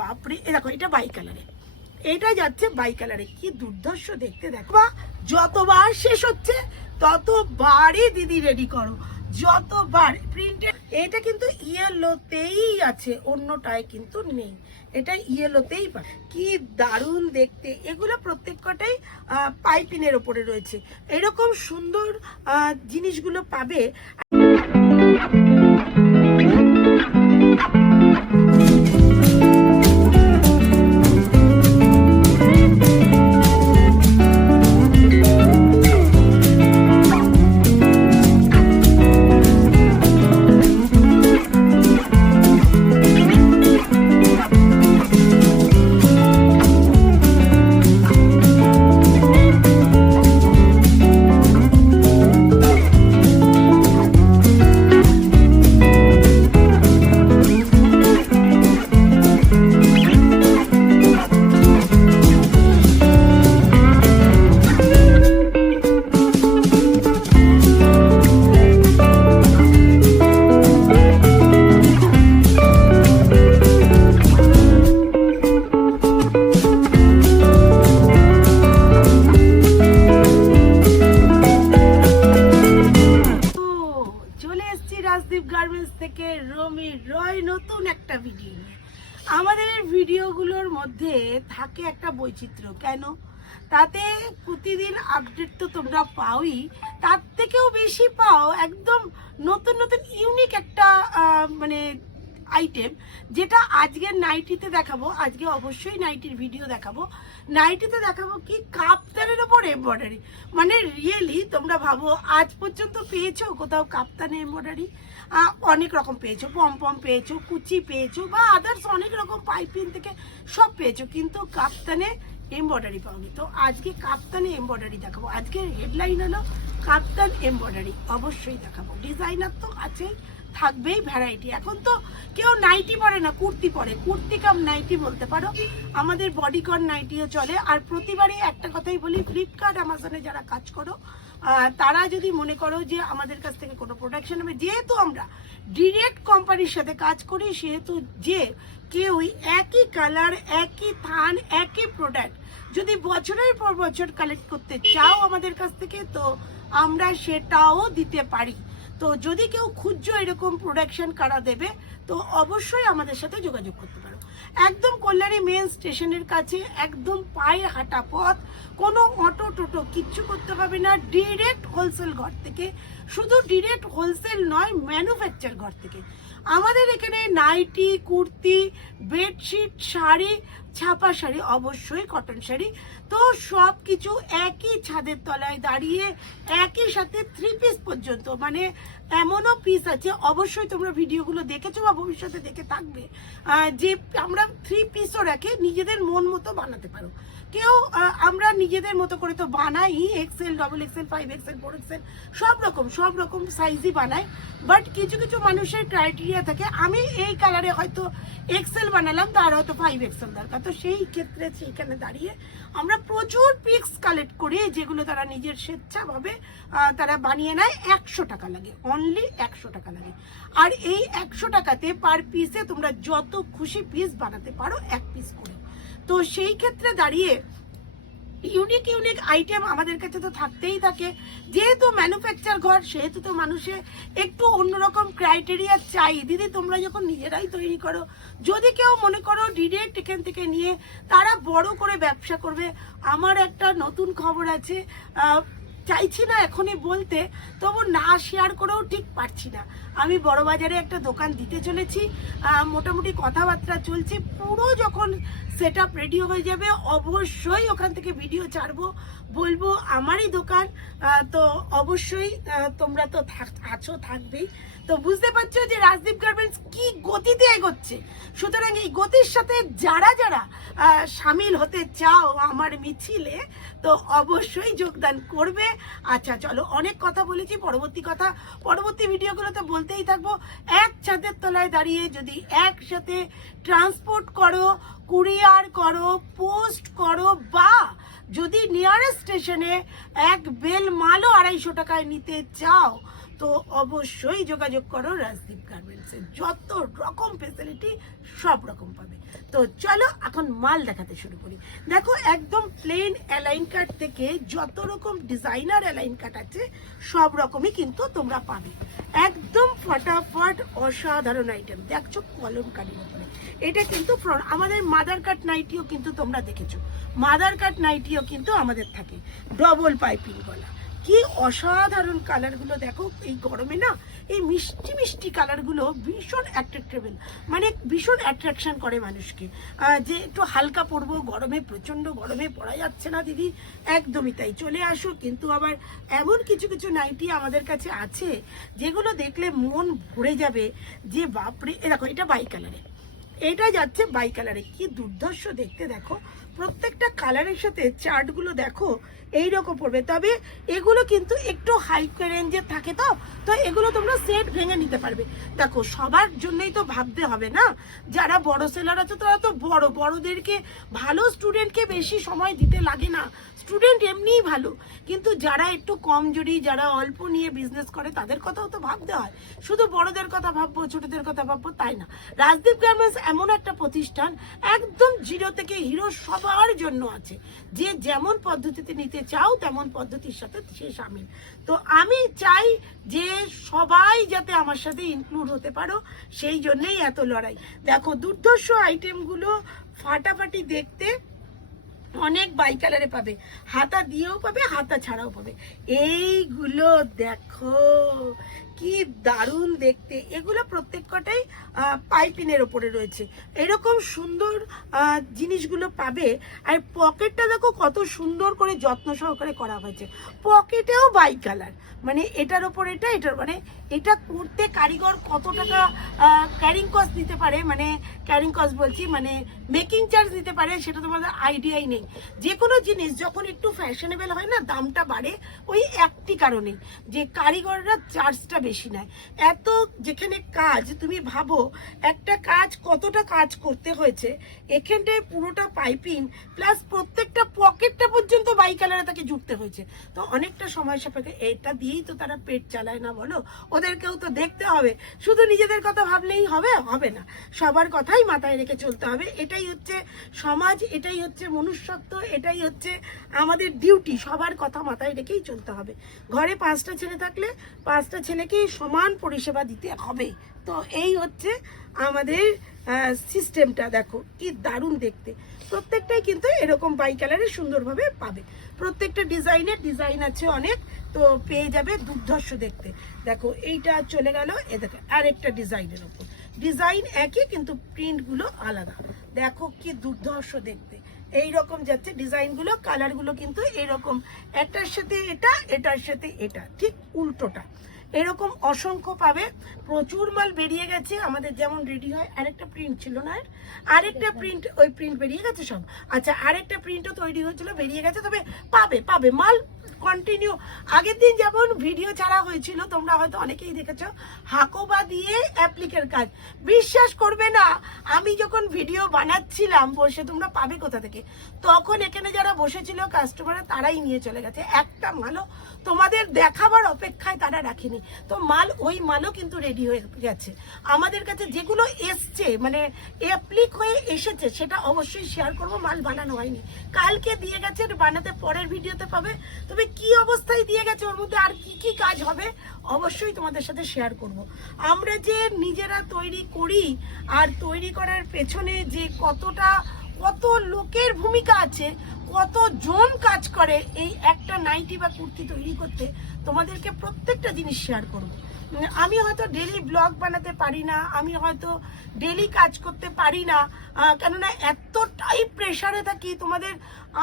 বাপরে, এ দেখো এটা বাই কালারে, এটা যাচ্ছে বাই কালারে, কি দুর্ধর্ষ দেখতে। দেখো যতবার শেষ হচ্ছে ততবারই দিদি রেডি করো, যতবার প্রিন্টেড। এটা কিন্তু ইয়েলোতেই আছে, অন্যটায় কিন্তু নেই, এটা ইয়েলোতেই পায়। কি দারুণ দেখতে, এগুলো প্রত্যেকটাই পাইপিনের ওপরে রয়েছে। এরকম সুন্দর জিনিসগুলো পাবে। রাজদীপ গার্মেন্টস থেকে রমি রয় নতুন একটা ভিডিও নিয়ে। আমাদের ভিডিওগুলোর মধ্যে থাকে একটা বৈচিত্র্য, কেন? তাতে প্রতিদিন আপডেট তো তোমরা পাওই, তার থেকেও বেশি পাও একদম নতুন নতুন ইউনিক একটা মানে আইটেম, যেটা আজকের নাইটিতে দেখাবো। আজকে অবশ্যই নাইটির ভিডিও দেখাবো। নাইটিতে দেখাবো কি কাপ্তানের ওপর এমব্রয়ডারি। মানে রিয়েলি তোমরা ভাবো আজ পর্যন্ত পেয়েছো কোথাও কাপ্তানে এমব্রয়ডারি? অনেক রকম পেয়েছো, পম পেয়েছো, কুচি পেয়েছো, বা আদার্স অনেক রকম পাইপিং থেকে সব পেয়েছো, কিন্তু কাপ্তানে এমব্রয়ডারি পাওনি। তো আজকে কাপ্তানে এমব্রয়ডারি দেখাবো। আজকের হেডলাইন হলো কাপ্তান এমব্রয়ডারি, অবশ্যই দেখাবো। ডিজাইনার তো আছেই, থাকবেই ভ্যারাইটি। এখন তো কেউ নাইটি পরে না, কুর্তি পরে, কুর্তি কাম নাইটি বলতে পারো। আমাদের বডিকন নাইটিও চলে। আর প্রতিবারই একটা কথাই বলি, ফ্লিপকার্ট অ্যামাজনে যারা কাজ করো তারা যদি মনে করো যে আমাদের কাছ থেকে কোনো প্রোডাকশন হবে, যেহেতু আমরা ডিরেক্ট কোম্পানির সাথে কাজ করি, সেহেতু যে কেউই একই কালার, একই থান, একই প্রোডাক্ট যদি বছরের পর বছর কালেক্ট করতে চাও আমাদের কাছ থেকে, তো আমরা সেটাও দিতে পারি। তো যদি কেউ খুঁজছো এরকম প্রোডাকশন কারা দেবে, তো অবশ্যই আমাদের সাথে যোগাযোগ করতে পারো। একদম কল্যাণী মেন স্টেশনের কাছে, একদম পায়ে হাঁটা পথ, কোনো অটো টোটো কিচ্ছু করতে হবে না। ডিরেক্ট হোলসেল ঘর থেকে, শুধু ডিরেক্ট হোলসেল নয়, ম্যানুফ্যাকচার ঘর থেকে। আমাদের এখানে নাইটি, কুর্তি, বেডশিট, শাড়ি, ছাপা শাড়ি, অবশ্যই কটন শাড়ি, তো সব কিছু একই ছাদের তলায় দাঁড়িয়ে, একই সাথে 3 পিস পর্যন্ত। মানে এমনও পিস আছে, অবশ্যই তোমরা ভিডিওগুলো দেখেছো বা ভবিষ্যতে দেখে থাকবে, যে আমরা 3 পিসও রাখে, নিজেদের মন মতো বানাতে পারো। কেউ আমরা নিজেদের মতো করে তো বানাই, XL, double XL, 5 XL, 4 XL, সব রকম সাইজই বানাই। বাট কিছু কিছু মানুষের ক্রাইটেরিয়া থাকে, আমি এই কালারে হয়তো এক্সেল বানালাম, তার হয়তো 5 এক্সেল দরকার। তো সেই ক্ষেত্রে সেইখানে দাঁড়িয়ে আমরা প্রচুর পিক্স কালেক্ট করি, যেগুলো তারা নিজের স্বেচ্ছাভাবে তারা বানিয়ে নেয়। 100 টাকা লাগে, অনলি 100 টাকা লাগে। আর এই 100 টাকাতে পার পিসে তোমরা যত খুশি পিস বানাতে পারো, 1 পিস করে। তো সেই ক্ষেত্রে দাঁড়িয়ে ইউনিক ইউনিক আইটেম আমাদের কাছে তো থাকতেই থাকে। যেহেতু ম্যানুফ্যাকচার ঘর, সেহেতু তো মানুষের একটু অন্যরকম ক্রাইটেরিয়া চাই। দিদি তোমরা যখন নিজেরাই তৈরি করো, যদি কেউ মনে করো ডিরেক্ট এখান থেকে নিয়ে তারা বড় করে ব্যবসা করবে, আমার একটা নতুন খবর আছে, চাইছি না এখনই বলতে, তবু না শেয়ার করেও ঠিক পারছি না। আমি বড় বাজারে একটা দোকান দিতে চলেছি, মোটামুটি কথাবার্তা চলছে। পুরো যখন সেট আপ রেডি হয়ে যাবে, অবশ্যই ওখান থেকে ভিডিও ছাড়বো, বলবো আমারই দোকান। তো অবশ্যই তোমরা তো আছো, থাকবেই। তো বুঝতে পারছো যে রাজদীপ গার্মেন্টস কি গতিতে এগোচ্ছে। সুতরাং এই গতির সাথে যারা যারা সামিল হতে চাও আমার মিছিলে, তো অবশ্যই যোগদান করবে। আচ্ছা চলো, অনেক কথা বলেছি, পরবর্তী ভিডিওগুলোতে বলতেই থাকবো। এক ছাদের তলায় দাঁড়িয়ে যদি একসাথে ট্রান্সপোর্ট করো, কুরিয়ার করো, পোস্ট করো, বা যদি নিয়ারেস্ট স্টেশনে এক বেল মালও 250 টাকায় নিতে চাও, তো অবশ্যই যোগাযোগ করো রাজদীপ গার্মেন্টসে, যত রকম ফেসিলিটি সব রকম পাবে। তো চলো এখন মাল দেখাতে শুরু করি। দেখো একদম প্লেন অ্যালাইন কাট থেকে যত রকম ডিজাইনার অ্যালাইন কাট আছে সব রকমই কিন্তু তোমরা পাবে, একদম ফটাফট অসাধারণ আইটেম। দেখছো কলমকারীর উপরে, এটা কিন্তু আমাদের মাদার কাট নাইটিও কিন্তু তোমরা দেখেছো, মাদার কাট নাইটিও কিন্তু আমাদের থাকে ডবল পাইপিং গলা। কি অসাধারণ কালারগুলো দেখো, এই গরমে না এই মিষ্টি মিষ্টি কালারগুলো ভীষণ অ্যাট্রাক্টেবল, মানে ভীষণ অ্যাট্রাকশন করে মানুষকে, যে একটু হালকা পরবো, গরমে প্রচণ্ড গরমে পরা যাচ্ছে না দিদি, একদমই তাই। চলে আসো, কিন্তু আবার এমন কিছু কিছু নাইটি আমাদের কাছে আছে যেগুলো দেখলে মন ভরে যাবে, যে বাপরে। এ দেখো এটা বাই কালারে, এটা যাচ্ছে বাই কালারে, কি দুর্ধর্ষ দেখতে। দেখো প্রত্যেকটা কালারের সাথে চার্টগুলো দেখো এইরকম পড়বে, তবে এগুলো কিন্তু একটু হাই রেঞ্জের থাকে, তো এগুলো তোমরা সেট ভেঙে নিতে পারবে। দেখো সবার জন্যই তো ভাবতে হবে না, যারা বড় সেলার আছে তারা তো বড়দেরকে, ভালো স্টুডেন্টকে বেশি সময় দিতে লাগে না, স্টুডেন্ট এমনিই ভালো, কিন্তু যারা একটু কমজোরি, যারা অল্প নিয়ে বিজনেস করে তাদের কথাও তো ভাবতে হয়। শুধু বড়দের কথা ভাববো, ছোটদের কথা ভাববো তাই না। রাজদীপ গার্মেন্টস এমন একটা প্রতিষ্ঠান, একদম জিরো থেকে হিরো সবার জন্য আছে, যে যেমন পদ্ধতিতে নিতে চাও তেমন পদ্ধতির সাথে সে সামিল। তো আমি চাই যে সবাই যাতে আমার সাথে ইনক্লুড হতে পারো, সেই জন্যই এত লড়াই। দেখো দুর্ধর্ষ আইটেমগুলো ফাটাফাটি দেখতে, অনেক বাই কালারে পাবে, হাতা দিয়েও পাবে, হাতা ছাড়াও পাবে। এইগুলো দেখো কি দারুণ দেখতে, এগুলো প্রত্যেক কটাই পাইপিনের ওপরে রয়েছে, এরকম সুন্দর জিনিসগুলো পাবে। আর পকেটটা দেখো কত সুন্দর করে যত্ন সহকারে করা হয়েছে, পকেটেও বাই কালার, মানে এটার ওপর এটা, এটার মানে এটা করতে কারিগর কত টাকা ক্যারিং কস্ট দিতে পারে, মানে ক্যারিং কস্ট বলছি মানে মেকিং চার্জ দিতে পারে, সেটা তোমাদের আইডিয়াই নেই। যে কোনো জিনিস যখন একটু ফ্যাশনেবল হয় না, দামটা বাড়ে ওই একটি কারণে, যে কারিগররা চার্জটা বেশি নেয়। এত যেখানে কাজ, তুমি ভাবো একটা কাজ কতটা কাজ করতে হয়েছে, এখানটায় পুরোটা পাইপিং প্লাস প্রত্যেকটা পকেটটা পর্যন্ত বাই কালারে তাকে জুড়তে হয়েছে, তো অনেকটা সময় সাপেক্ষে। এটা দিয়েই তো তারা পেট চালায় না বলো, ওদেরকেও তো দেখতে হবে, শুধু নিজেদের কথা ভাবলেই হবে না, সবার কথাই মাথায় রেখে চলতে হবে। এটাই হচ্ছে সমাজ, এটাই হচ্ছে মনুষ্যত্ব, এটাই হচ্ছে আমাদের ডিউটি, সবার কথা মাথায় রেখেই চলতে হবে। ঘরে 5টা ছেলে থাকলে 5টা ছেলেকেই সমান পরিষেবা দিতে হবে। তো এই হচ্ছে আমাদের সিস্টেমটা। দেখো কি দারুণ দেখতে, প্রত্যেকটাই কিন্তু এরকম বাই কালারে সুন্দরভাবে পাবে, প্রত্যেকটা ডিজাইনের ডিজাইন আছে অনেক, তো পেয়ে যাবে দুর্ধর্ষ দেখতে। দেখো এইটা চলে গেল, এ দেখো আরেকটা ডিজাইনের ওপর, ডিজাইন একই কিন্তু প্রিন্টগুলো আলাদা। দেখো কি দুর্ধর্ষ দেখতে, এই রকম যাচ্ছে ডিজাইনগুলো, কালারগুলো কিন্তু এইরকম, একটার সাথে এটা, এটার সাথে এটা, ঠিক উল্টোটা, এরকম অসংখ্য পাবে। প্রচুর মাল বেরিয়ে গেছে আমাদের, যেমন রেডি হয়। আরেকটা প্রিন্ট ছিল না, আরেকটা প্রিন্ট, ওই প্রিন্ট বেরিয়ে গেছে সব। আচ্ছা আরেকটা প্রিন্টও তৈরি হয়েছিল, বেরিয়ে গেছে, তবে পাবে মাল কন্টিনিউ। আগের দিন যেমন ভিডিও ছাড়া হয়েছিল, তোমরা হয়তো অনেকেই দেখেছো, হাকোবা দিয়ে অ্যাপ্লিকের কাজ। বিশ্বাস করবে না, আমি যখন ভিডিও বানাচ্ছিলাম বসে, তোমরা পাবে কোথা থেকে, তখন এখানে যারা বসেছিল কাস্টমার, তারাই নিয়ে চলে গেছে, একটা মালও তোমাদের দেখাবার অপেক্ষায় তারা রাখেনি। তো মাল, ওই মালও কিন্তু রেডি হয়ে গেছে আমাদের কাছে। যেগুলো এসছে মানে অ্যাপ্লিক হয়ে এসেছে, সেটা অবশ্যই শেয়ার করবো, মাল বানানো হয়নি, কালকে দিয়ে গেছে, বানাতে পরের ভিডিওতে পাবে। তবে কি অবস্থায় দিয়ে গেছে, ওর মধ্যে আর কি কি কাজ হবে অবশ্যই তোমাদের সাথে শেয়ার করব। আমরা যে নিজেরা তৈরি করি, আর তৈরি করার পেছনে যে কত লোকের ভূমিকা আছে, কতজন কাজ করে এই একটা নাইটি বা কুর্তি তৈরি করতে, তোমাদেরকে প্রত্যেকটা জিনিস শেয়ার করব। আমি হয়তো ডেলি ব্লগ বানাতে পারি না, আমি হয়তো ডেলি কাজ করতে পারি না, কেননা এতটাই প্রেশারে থাকি, তোমাদের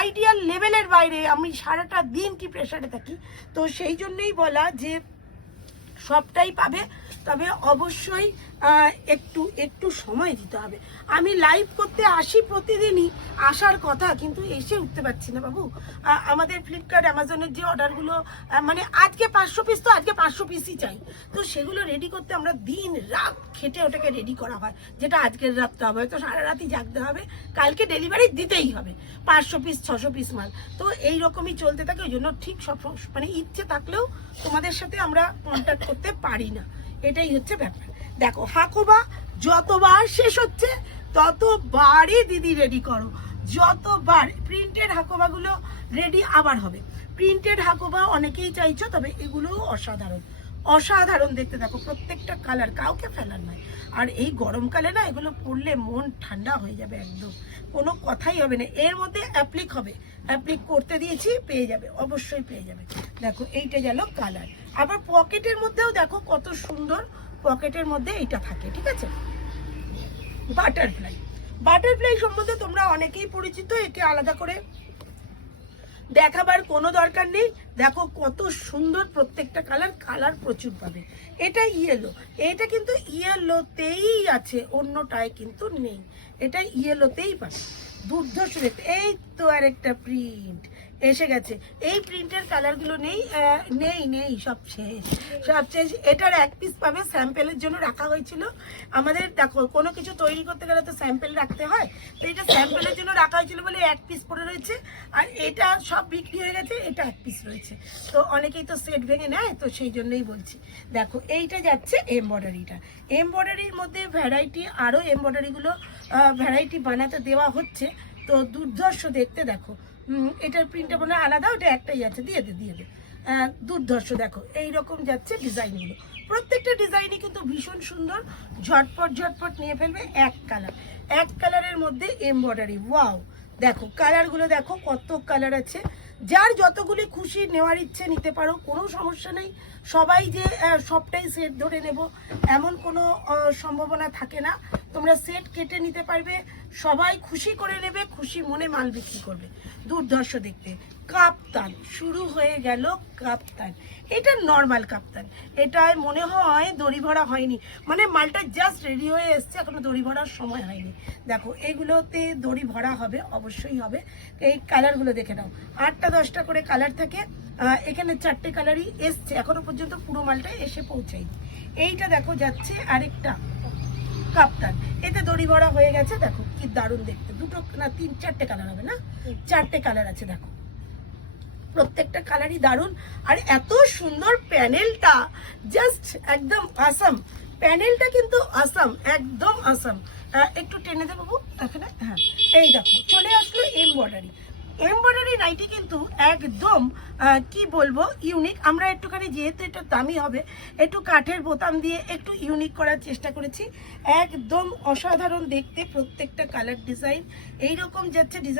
আইডিয়াল লেভেলের বাইরে আমি সারাটা দিন কি প্রেশারে থাকি। তো সেই জন্যই বলা যে সবটাই পাবে, তবে অবশ্যই একটু সময় দিতে হবে। আমি লাইভ করতে আসি প্রতিদিনই, আসার কথা, কিন্তু এসে উঠতে পারছি না বাবু। আমাদের ফ্লিপকার্ট অ্যামাজনের যে অর্ডারগুলো, মানে আজকে 500 পিস, তো আজকে 500 পিসই চাই, তো সেগুলো রেডি করতে আমরা দিন রাত খেটে ওটাকে রেডি করা হয়, যেটা আজকের রাতটা হবে, তো সারা রাতই জাগতে হবে, কালকে ডেলিভারি দিতেই হবে 500 পিস 600 পিস মাল। তো এই রকমই চলতে থাকে, ওই জন্য ঠিক সব মানে ইচ্ছে থাকলেও তোমাদের সাথে আমরা কন্ট্যাক্ট করতে পারি না, এটাই হচ্ছে ব্যাপার। দেখো হাকোবা যতবার শেষ হচ্ছে ততবারই দিদি রেডি করো, যতবার প্রিন্টেড হাকোবাগুলো রেডি আবার হবে। প্রিন্টেড হাকোবা অনেকেই চাইছো, তবে এগুলোও অসাধারণ অসাধারণ দেখতে। দেখো প্রত্যেকটা কালার, কাউকে ফেলার নয়। আর এই গরমকালে না এগুলো পরলে মন ঠান্ডা হয়ে যাবে, একদম কোনো কথাই হবে না। এর মধ্যে অ্যাপ্লিক হবে, অ্যাপ্লিক করতে দিয়েছি, পেয়ে যাবে, অবশ্যই পেয়ে যাবে। দেখো এইটা গেল কালার। আবার পকেটের মধ্যেও দেখো কত সুন্দর, পকেটের মধ্যে এইটা থাকে, ঠিক আছে। বাটারফ্লাই, বাটারফ্লাই সম্বন্ধে তোমরা অনেকেই পরিচিত, একে আলাদা করে দেখাবার কোনো দরকার নেই। দেখো কত সুন্দর প্রত্যেকটা কালার, কালার প্রচুর পাবে। এটা ইয়েলো, এটা কিন্তু ইয়েলোতেই আছে, অন্যটায় কিন্তু নেই, এটা ইয়েলোতেই পাবে। দুর্ধর্ষ দেখতে। এই তো আরেকটা প্রিন্ট এসে গেছে। এই প্রিন্টের কালারগুলো নেই, নেই, সব শেষ, সব শেষ। এটার এক পিস পাবে, স্যাম্পেলের জন্য রাখা হয়েছিল আমাদের। দেখো কোনো কিছু তৈরি করতে গেলে তো স্যাম্পেল রাখতে হয়, তো এটা স্যাম্পেলের জন্য রাখা হয়েছিল বলে এক পিস পড়ে রয়েছে। আর এটা সব বিক্রি হয়ে গেছে, এটা এক পিস রয়েছে। তো অনেকেই তো সেট ভেঙে নেয়, তো সেই জন্যই বলছি। দেখো এইটা যাচ্ছে এমব্রয়ডারিটা, এমব্রয়ডারির মধ্যে ভ্যারাইটি, আরও এমব্রয়ডারিগুলো ভ্যারাইটি বানাতে দেওয়া হচ্ছে। তো দুর্ধর্ষ দেখতে। দেখো এটার প্রিন্টটা মনে হয় আলাদা, ওটা একটাই আছে, দিয়ে দে। দুর্ধর্ষ। দেখো এইরকম যাচ্ছে ডিজাইনগুলো, প্রত্যেকটা ডিজাইনই কিন্তু ভীষণ সুন্দর। ঝটপট নিয়ে ফেলবে। এক কালার, এক কালারের মধ্যে এমব্রয়ডারি। ওয়াও, দেখো কালারগুলো দেখো, কত কালার আছে। যার যতগুলি খুশি নেওয়ার ইচ্ছে নিতে পারো, কোনো সমস্যা নেই। সবাই যে সবটাই সেট ধরে নেব এমন কোনো সম্ভাবনা থাকে না। তোমরা সেট কেটে নিতে পারবে, সবাই খুশি করে নেবে, খুশি মনে মাল বিক্রি করবে। দুর্ধর্ষ দেখতে। কাপ্তান শুরু হয়ে গেল, কাপ্তান। এটা নর্মাল কাপ্তান, এটায় মনে হয় দড়ি ভরা হয়নি, মানে মালটা জাস্ট রেডি হয়ে এসছে, এখনো দড়ি ভরার সময় হয়নি। দেখো এগুলোতে দড়ি ভরা হবে, অবশ্যই হবে। এই কালারগুলো দেখে নাও, 8টা 10টা করে কালার থাকে। এখানে 4টে কালারই এসছে, এখনো পর্যন্ত পুরো মালটা এসে পৌঁছায়নি। এইটা দেখো যাচ্ছে আরেকটা কাপ্তান, এতে দড়ি ভরা হয়ে গেছে। দেখো কি দারুণ দেখতে, 2টো না 3-4টে কালার হবে না, 4টে কালার আছে। দেখো প্রত্যেকটা কালারই দারুণ। আর এত সুন্দর প্যানেলটা, জাস্ট একদম আসাম প্যানেলটা, কিন্তু আসাম, একদম আসাম। একটু টেনে দেবো এখানে। হ্যাঁ, এই দেখো চলে আসলো এমব্রয়ডারি। এমব্রয়ডারি নাইটি কিন্তু একদম কি বলবো, ইউনিক। আমরা একটুখানি, যেহেতু এটা দামি হবে, একটু কাঠের বোতাম দিয়ে একটু ইউনিক করার চেষ্টা করেছি। একদম অসাধারণ দেখতে, প্রত্যেকটা কালার ডিজাইন এইরকম যাচ্ছে। ডিজাইন